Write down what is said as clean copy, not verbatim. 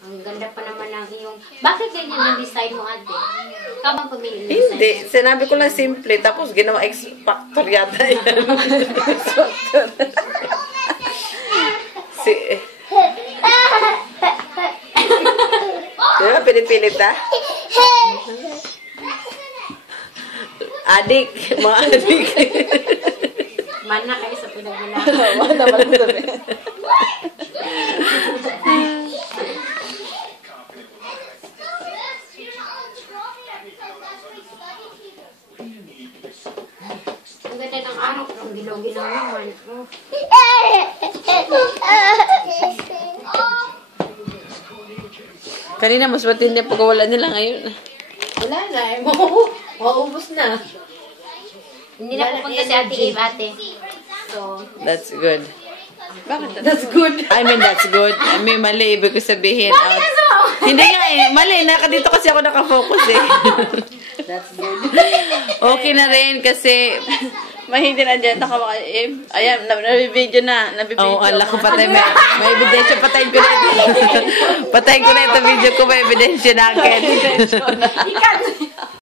Ang ganda pa naman ng iyong... Bakit ganyan ang design mo, ate? Ikaw bang pumili ng design? Hindi. Sinabi ko lang simple. Tapos ginawa X-Factor yata yan. X-Factor. Diba? Pinipilit ha? Adik. Mga adik. Mana kayo sa pinag-ginagawa. Mana ba ito sabi? Ang ganda ng araw, ang gilaw-gilaw naman. Oh. Kanina mas matindi ang pagkawala nila ngayon. Wala na, eh. Mauubos na. Hindi na pupunta si Ate Eve, ate. So, That's good. bakit? That's good. I mean, that's good. I mean, mali. Ibig ko sabihin. Hindi nga eh. Mali. Dito kasi ako nakafocus eh. That's good. Okay na rin kasi... Mahindi na dyan. Ayan, nabibideo na. Oo, ala ko patay. May ebidensya. Patayin ko na ito. Patayin ko na ito video ko. May ebidensya na akin. Ikan!